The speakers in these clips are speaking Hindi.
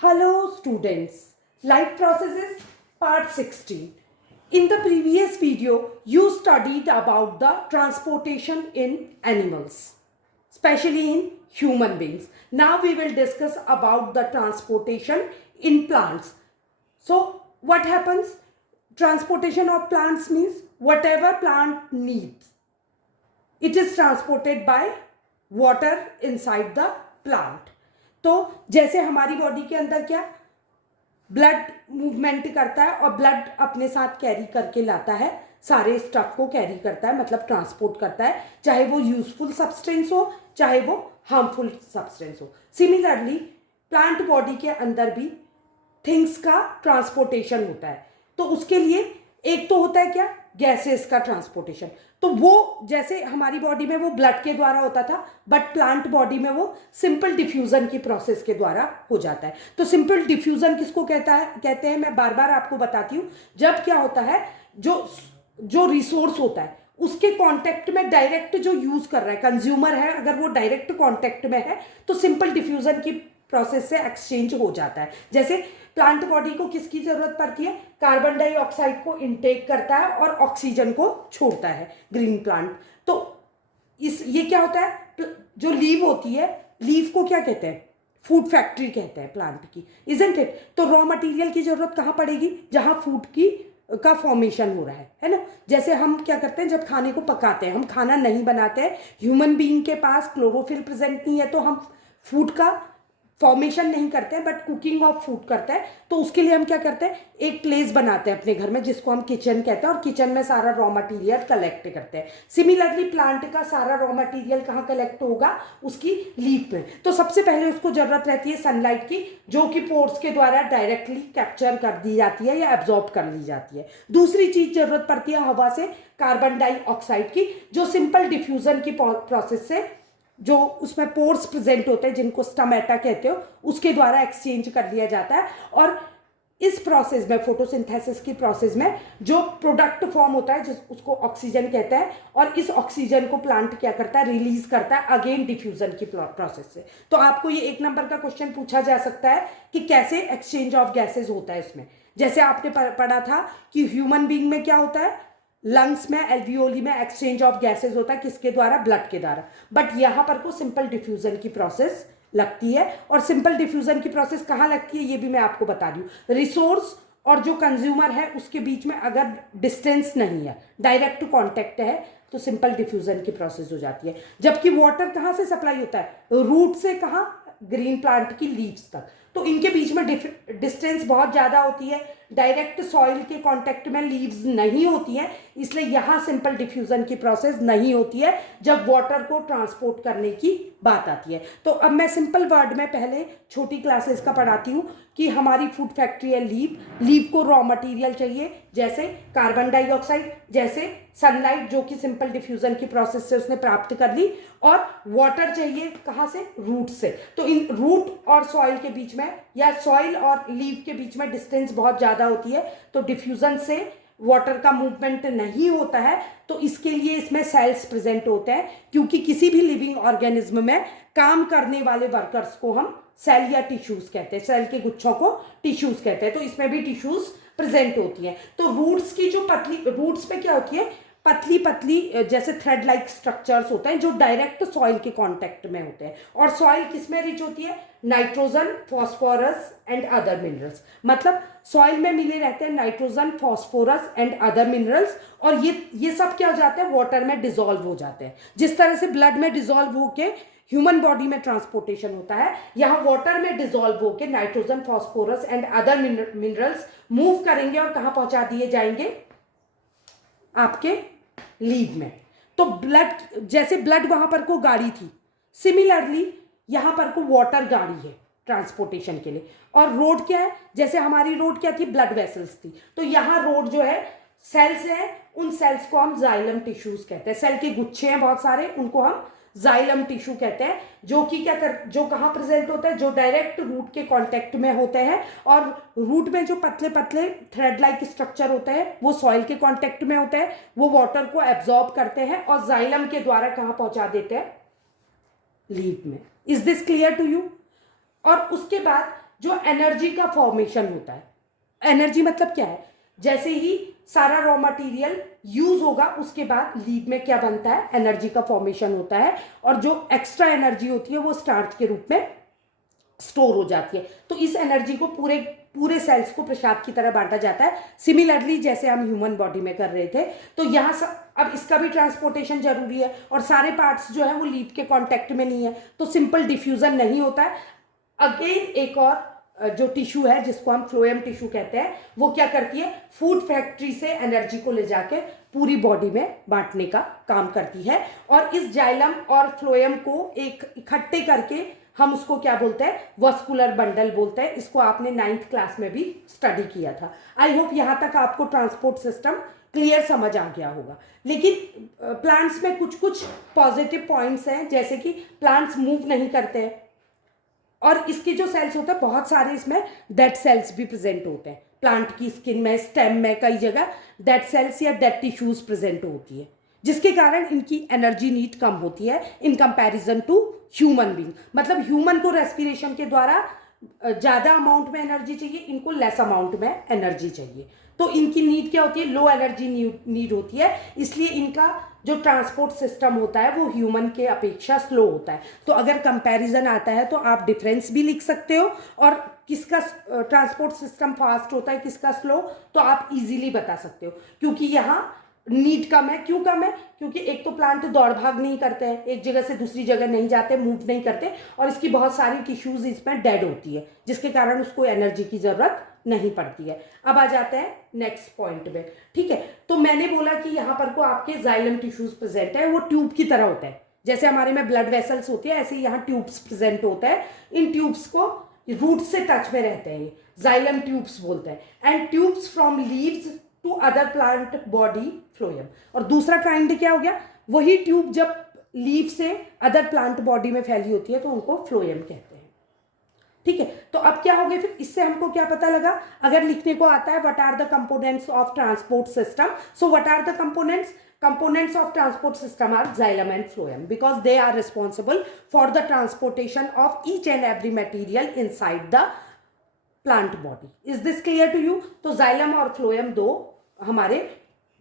Hello students, life processes part 16. In the previous video, you studied about the transportation in animals, especially in human beings. Now we will discuss about the transportation in plants. So what happens? Transportation of plants means whatever plant needs, it is transported by water inside the plant. तो जैसे हमारी बॉडी के अंदर क्या ब्लड मूवमेंट करता है और ब्लड अपने साथ कैरी करके लाता है, सारे स्टफ को कैरी करता है, मतलब ट्रांसपोर्ट करता है, चाहे वो यूजफुल सब्सटेंस हो चाहे वो हार्मफुल सब्सटेंस हो. सिमिलरली प्लांट बॉडी के अंदर भी थिंग्स का ट्रांसपोर्टेशन होता है. तो उसके लिए एक तो होता है क्या, गैसेस का ट्रांसपोर्टेशन. तो वो जैसे हमारी बॉडी में वो ब्लड के द्वारा होता था, बट प्लांट बॉडी में वो सिंपल डिफ्यूजन की प्रोसेस के द्वारा हो जाता है. तो सिंपल डिफ्यूजन किसको कहते हैं मैं बार बार आपको बताती हूँ. जब क्या होता है, जो रिसोर्स होता है उसके कांटेक्ट में डायरेक्ट जो यूज कर रहा है कंज्यूमर है, अगर वो डायरेक्ट कांटेक्ट में है तो सिंपल डिफ्यूजन की प्रोसेस से एक्सचेंज हो जाता है. जैसे प्लांट बॉडी को किसकी जरूरत पड़ती है, कार्बन डाइऑक्साइड को इनटेक करता है और ऑक्सीजन को छोड़ता है ग्रीन प्लांट. तो ये क्या होता है, जो लीव होती है, लीव को क्या कहते हैं, फूड फैक्ट्री कहते हैं प्लांट की, इजंट इट. तो रॉ मटेरियल की जरूरत कहाँ पड़ेगी, जहाँ फूड का फॉर्मेशन हो रहा है ना. जैसे हम क्या करते हैं, जब खाने को पकाते हैं, हम खाना नहीं बनाते हैं, ह्यूमन बीइंग के पास क्लोरोफिल प्रेजेंट नहीं है तो हम फूड का फॉर्मेशन नहीं करते हैं, बट कुकिंग ऑफ फूड करते हैं. तो उसके लिए हम क्या करते हैं, एक प्लेस बनाते हैं अपने घर में जिसको हम किचन कहते हैं, और किचन में सारा रॉ मटेरियल कलेक्ट करते हैं. सिमिलरली प्लांट का सारा रॉ मटेरियल कहाँ कलेक्ट होगा, उसकी लीफ में. तो सबसे पहले उसको जरूरत रहती है सनलाइट की, जो कि पोर्स के द्वारा डायरेक्टली कैप्चर कर दी जाती है या एब्जॉर्ब कर ली जाती है. दूसरी चीज जरूरत पड़ती है हवा से कार्बन डाइऑक्साइड की, जो सिंपल डिफ्यूजन की प्रोसेस से जो उसमें पोर्स प्रेजेंट होते हैं जिनको स्टमेटा कहते हो, उसके द्वारा एक्सचेंज कर लिया जाता है. और इस प्रोसेस में, फोटोसिंथेसिस की प्रोसेस में, जो प्रोडक्ट फॉर्म होता है उसको ऑक्सीजन कहते हैं, और इस ऑक्सीजन को प्लांट क्या करता है, रिलीज करता है अगेन डिफ्यूजन की प्रोसेस से. तो आपको ये एक नंबर का क्वेश्चन पूछा जा सकता है कि कैसे एक्सचेंज ऑफ गैसेज होता है इसमें. जैसे आपने पढ़ा था कि ह्यूमन बीइंग में क्या होता है, लंग्स में, एल्वियोली में एक्सचेंज ऑफ गैसेज होता है, किसके द्वारा, ब्लड के द्वारा. बट यहां पर को सिंपल डिफ्यूजन की प्रोसेस लगती है. और सिंपल डिफ्यूजन की प्रोसेस कहां लगती है ये भी मैं आपको बता रही हूँ. रिसोर्स और जो कंज्यूमर है उसके बीच में अगर डिस्टेंस नहीं है, डायरेक्ट कॉन्टेक्ट है, तो सिंपल डिफ्यूजन की प्रोसेस हो जाती है. जबकि वाटर कहां से सप्लाई होता है, रूट से कहां, ग्रीन प्लांट की लीव्स तक. तो इनके बीच में डिस्टेंस बहुत ज़्यादा होती है, डायरेक्ट सॉइल के कांटेक्ट में लीव्स नहीं होती हैं, इसलिए यहाँ सिंपल डिफ्यूजन की प्रोसेस नहीं होती है जब वाटर को ट्रांसपोर्ट करने की बात आती है. तो अब मैं सिंपल वर्ड में पहले छोटी क्लासेस का पढ़ाती हूँ कि हमारी फूड फैक्ट्री है लीव को रॉ मटेरियल चाहिए, जैसे कार्बन डाइऑक्साइड, जैसे सनलाइट जो कि सिंपल डिफ्यूजन की प्रोसेस से उसने प्राप्त कर ली, और वाटर चाहिए कहाँ से, रूट से. तो इन रूट और सॉइल के बीच में या सॉइल और लीव के बीच में डिस्टेंस बहुत ज़्यादा होती है, तो डिफ्यूजन से वाटर का मूवमेंट नहीं होता है. तो इसके लिए इसमें सेल्स प्रेजेंट होते हैं, क्योंकि किसी भी लिविंग ऑर्गेनिज्म में काम करने वाले वर्कर्स को हम सेल या टिश्यूज कहते हैं, सेल के गुच्छों को टिश्यूज कहते हैं. तो इसमें भी टिश्यूज प्रेजेंट होती हैं. तो रूट्स की जो रूट्स पे क्या होती है, पतली पतली जैसे थ्रेड लाइक स्ट्रक्चर्स होते हैं जो डायरेक्ट सॉइल के कांटेक्ट में होते हैं. और सॉइल किसमें रिच होती है, nitrogen, phosphorus and other minerals. मतलब सॉइल में मिले रहते हैं nitrogen, phosphorus and other minerals, और ये सब क्या हो जाते हैं, वाटर में डिसॉल्व हो जाते हैं. जिस तरह से ब्लड में डिसॉल्व होके ह्यूमन बॉडी में ट्रांसपोर्टेशन होता है, यहाँ वाटर में डिसॉल्व होके nitrogen, phosphorus and other minerals move करेंगे और कहाँ पहुंचा दिए जाएंगे, आपके लीव में. तो ब्लड, जैसे ब्लड वहां पर को गाड़ी थी, सिमिलरली यहां पर को वाटर गाड़ी है ट्रांसपोर्टेशन के लिए. और रोड क्या है, जैसे हमारी रोड क्या थी, ब्लड वेसल्स थी. तो यहां रोड जो है, सेल्स है, उन सेल्स को हम जाइलम टिश्यूज कहते हैं. सेल के गुच्छे हैं बहुत सारे, उनको हम जाइलम टिश्यू कहते हैं, जो कहाँ प्रेजेंट होता है, जो डायरेक्ट रूट के कांटेक्ट में होते हैं, और रूट में जो पतले पतले थ्रेड लाइक स्ट्रक्चर होते हैं वो सॉइल के कांटेक्ट में होते हैं, वो वाटर को एब्जॉर्ब करते हैं और जाइलम के द्वारा कहाँ पहुंचा देते हैं, लीफ में। Is this clear to you? और उसके बाद जो एनर्जी का फॉर्मेशन होता है, एनर्जी मतलब क्या है, जैसे ही सारा रॉ मटेरियल यूज होगा उसके बाद लीफ में क्या बनता है, एनर्जी का फॉर्मेशन होता है, और जो एक्स्ट्रा एनर्जी होती है वो स्टार्च के रूप में स्टोर हो जाती है। तो इस एनर्जी को पूरे पूरे सेल्स को प्रसाद की तरह बांटा जाता है, सिमिलरली जैसे हम ह्यूमन बॉडी में कर रहे थे। तो यहाँ अब इसका भी ट्रांसपोर्टेशन जरूरी है, और सारे पार्ट्स जो है वो लीफ के कांटेक्ट में नहीं है, तो सिंपल डिफ्यूजन नहीं होता है। अगेन एक और जो टिश्यू है जिसको हम फ्लोएम टिश्यू कहते हैं, वो क्या करती है, फूड फैक्ट्री से एनर्जी को ले जाके पूरी बॉडी में बांटने का काम करती है। और इस जाइलम और फ्लोएम को एक इकट्ठे करके हम उसको क्या बोलते हैं, वस्कुलर बंडल बोलते हैं। इसको आपने 9th क्लास में भी स्टडी किया था। आई होप यहाँ तक आपको ट्रांसपोर्ट सिस्टम क्लियर समझ आ गया होगा। लेकिन प्लांट्स में कुछ कुछ पॉजिटिव पॉइंट्स हैं, जैसे कि प्लांट्स मूव नहीं करते हैं, और इसके जो सेल्स होते हैं बहुत सारे इसमें डेड सेल्स भी प्रेजेंट होते हैं। प्लांट की स्किन में, स्टेम में कई जगह डेड सेल्स या डेड टिश्यूज प्रेजेंट होती है, जिसके कारण इनकी एनर्जी नीड कम होती है in comparison to human being. मतलब ह्यूमन को रेस्पिरेशन के द्वारा ज़्यादा अमाउंट में एनर्जी चाहिए, इनको लेस अमाउंट में एनर्जी चाहिए। तो इनकी नीड क्या होती है, लो एनर्जी नीड होती है, इसलिए इनका जो ट्रांसपोर्ट सिस्टम होता है वो ह्यूमन के अपेक्षा स्लो होता है। तो अगर कंपैरिजन आता है तो आप डिफरेंस भी लिख सकते हो, और किसका ट्रांसपोर्ट सिस्टम फास्ट होता है किसका स्लो, तो आप इजीली बता सकते हो। क्योंकि यहाँ नीड कम है। क्यों कम है? क्योंकि एक तो प्लांट दौड़ भाग नहीं करते हैं, एक जगह से दूसरी जगह नहीं जाते, मूव नहीं करते, और इसकी बहुत सारी टिश्यूज इसमें डेड होती है, जिसके कारण उसको एनर्जी की जरूरत नहीं पड़ती है। अब आ जाते हैं नेक्स्ट पॉइंट में, ठीक है। तो मैंने बोला कि यहाँ पर को आपके जाइलम टिश्यूज प्रेजेंट है, वो ट्यूब की तरह होता है। जैसे हमारे में ब्लड वेसल्स होती है, ऐसे यहाँ ट्यूब्स प्रेजेंट होता है। इन ट्यूब्स को रूट से टच में रहते हैं, जाइलम ट्यूब्स बोलते हैं। And tubes from leaves to other plant body phloem. और दूसरा काइंड क्या हो गया, वही ट्यूब जब लीव से अदर प्लांट बॉडी में फैली होती है तो उनको फ्लोएम कहते हैं, ठीक है। तो अब क्या हो गया, फिर इससे हमको क्या पता लगा, अगर लिखने को आता है what are the components of transport system, so what are the components of transport system are xylem and phloem, because they are responsible for the transportation of each and every material inside the plant body. Is this clear to you? तो xylem और phloem दो हमारे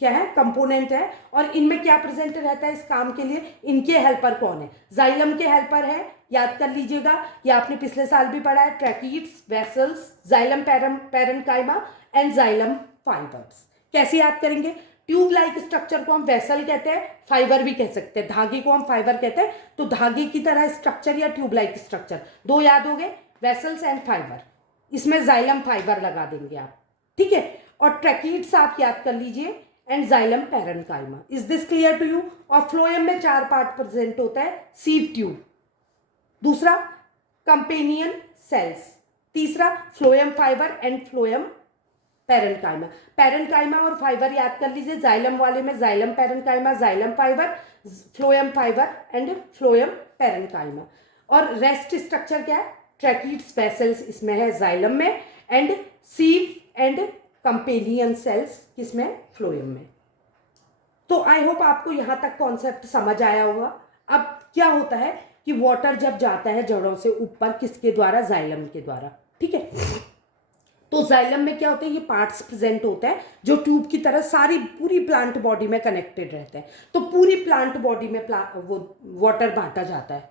क्या है, कंपोनेंट है, और इनमें क्या प्रेजेंट रहता है इस काम के लिए, इनके हेल्पर कौन है, जाइलम के हेल्पर है, याद कर लीजिएगा, ये आपने पिछले साल भी पढ़ा है, tracheids, vessels, xylem parenchyma and xylem fibres. कैसे याद करेंगे, ट्यूब लाइक स्ट्रक्चर को हम वेसल कहते हैं, फाइबर भी कह सकते हैं, धागे को हम फाइबर कहते हैं। तो धागे की तरह स्ट्रक्चर या ट्यूब लाइक स्ट्रक्चर, दो याद हो गए, वेसल्स एंड फाइबर, इसमें जाइलम फाइबर लगा देंगे आप, ठीक है। और ट्रैकीड्स आप याद कर लीजिए and xylem parenchyma. Is this clear to you? और फ्लोएम में 4 पार्ट प्रेजेंट होता है, सीव ट्यूब, दूसरा कंपेनियन सेल्स, तीसरा phloem fibre and phloem parenchyma. Parenchyma और फाइबर याद कर लीजिए, जाइलम वाले में xylem parenchyma, xylem fibre, phloem fibre and phloem parenchyma. और रेस्ट स्ट्रक्चर क्या है, ट्रैकीड्स, वेसल्स इसमें है जाइलम में, and sieve and companion cells किसमें, फ्लोएम में। तो आई होप आपको यहाँ तक कॉन्सेप्ट समझ आया होगा। अब क्या होता है कि वाटर जब जाता है जड़ों से ऊपर, किसके द्वारा, जाइलम के द्वारा, ठीक है। तो जाइलम में क्या होता है, ये पार्ट्स प्रेजेंट होते हैं जो ट्यूब की तरह सारी पूरी प्लांट बॉडी में कनेक्टेड रहते हैं। तो पूरी प्लांट बॉडी में वो वाटर बांटा जाता है,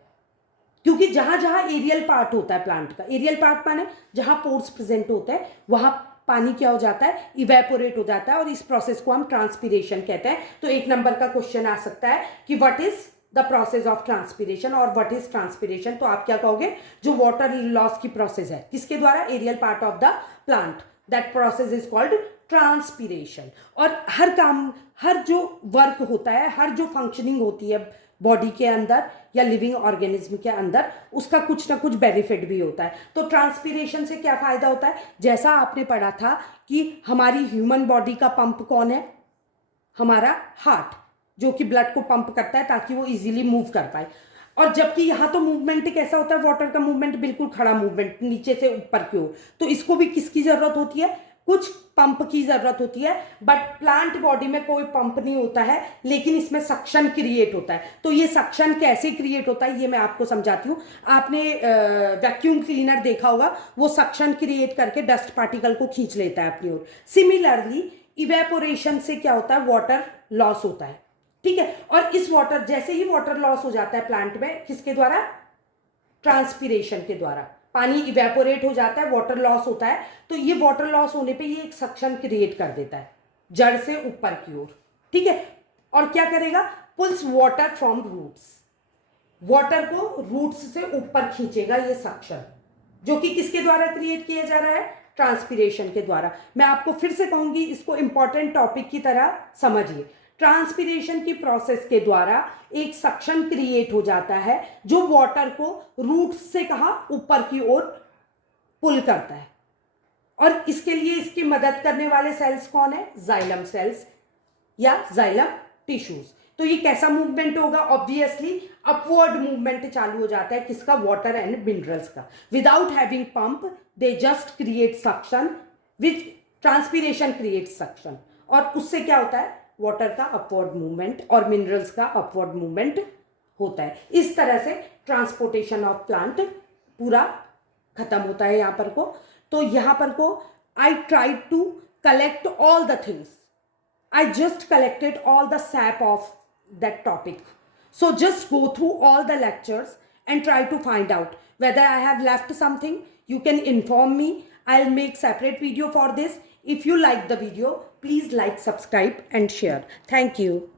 क्योंकि जहां जहां एरियल पार्ट होता है प्लांट का, एरियल पार्ट माने जहां पोर्स प्रेजेंट होते हैं वहां पानी क्या हो जाता है, इवेपोरेट हो जाता है, और इस प्रोसेस को हम ट्रांसपीरेशन कहते हैं। तो 1 नंबर का क्वेश्चन आ सकता है कि what is the process of transpiration, और व्हाट इज ट्रांसपीरेशन। तो आप क्या कहोगे, जो वाटर लॉस की प्रोसेस है किसके द्वारा, aerial part of the plant, that process is called transpiration. और हर काम, हर जो वर्क होता है, हर जो फंक्शनिंग होती है बॉडी के अंदर या लिविंग ऑर्गेनिज्म के अंदर, उसका कुछ ना कुछ बेनिफिट भी होता है। तो ट्रांसपीरेशन से क्या फायदा होता है, जैसा आपने पढ़ा था कि हमारी ह्यूमन बॉडी का पंप कौन है, हमारा हार्ट, जो कि ब्लड को पंप करता है ताकि वो इजीली मूव कर पाए। और जबकि यहाँ तो मूवमेंट कैसा होता है, वाटर का मूवमेंट बिल्कुल खड़ा मूवमेंट नीचे से ऊपर की ओर, तो इसको भी किसकी जरूरत होती है, कुछ पंप की जरूरत होती है। बट प्लांट बॉडी में कोई पंप नहीं होता है, लेकिन इसमें सक्शन क्रिएट होता है। तो ये सक्शन कैसे क्रिएट होता है ये मैं आपको समझाती हूँ। आपने वैक्यूम क्लीनर देखा होगा, वो सक्शन क्रिएट करके डस्ट पार्टिकल को खींच लेता है अपनी ओर। सिमिलरली इवेपोरेशन से क्या होता है, वाटर लॉस होता है, ठीक है। और इस वाटर, जैसे ही वाटर लॉस हो जाता है प्लांट में, किसके द्वारा, ट्रांसपीरेशन के द्वारा पानी इवेपोरेट हो जाता है, वाटर लॉस होता है। तो ये वाटर लॉस होने पे ये एक सक्शन क्रिएट कर देता है जड़ से ऊपर की ओर, ठीक है। और क्या करेगा, pulls water from roots, water को रूट्स से ऊपर खींचेगा ये सक्शन, जो कि किसके द्वारा क्रिएट किया जा रहा है, ट्रांसपीरेशन के द्वारा। मैं आपको फिर से कहूंगी, इसको इंपॉर्टेंट टॉपिक की तरह समझिए। ट्रांसपीरेशन की प्रोसेस के द्वारा एक सक्शन क्रिएट हो जाता है जो वाटर को रूट से कहा ऊपर की ओर पुल करता है। और इसके लिए इसकी मदद करने वाले सेल्स कौन है, जाइलम सेल्स या जाइलम टिश्यूज। तो ये कैसा मूवमेंट होगा, ऑब्वियसली अपवर्ड मूवमेंट चालू हो जाता है, किसका, वाटर एंड मिनरल्स का। Without having pump they just create suction, which transpiration create suction, और उससे क्या होता है, वाटर का अपवर्ड मूवमेंट और मिनरल्स का अपवर्ड मूवमेंट होता है। इस तरह से ट्रांसपोर्टेशन ऑफ प्लांट पूरा खत्म होता है यहाँ पर को। तो यहाँ पर को I try to collect all the things, I just collected all the sap of that topic. So just go through all the lectures and try to find out whether I have left something. You can inform me. I'll make separate video for this. If you like the video, please like, subscribe and share. Thank you.